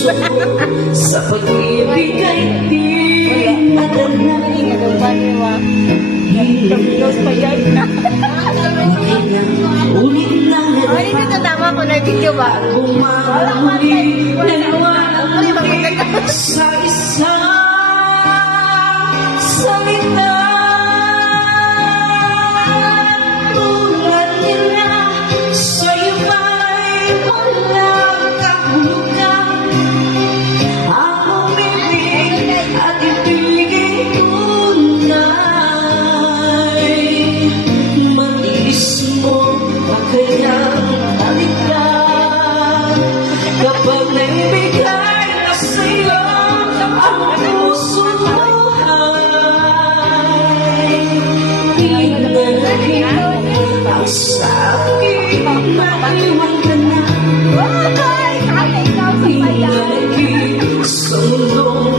puso sa pag-ibig ay di madala. Ulit lang Ay, hindi tama ko na video ba? bumabalik naliwanag sa isang salita. Tulad nila sa'yo ay walang kahulugan. Ang umibig at ibigay tunay. Matiis mo pa kayang halika kapag naibigay na sa'yo ang puso ay inalagin ang sakit na iwan ka na. Inalagin sa mundong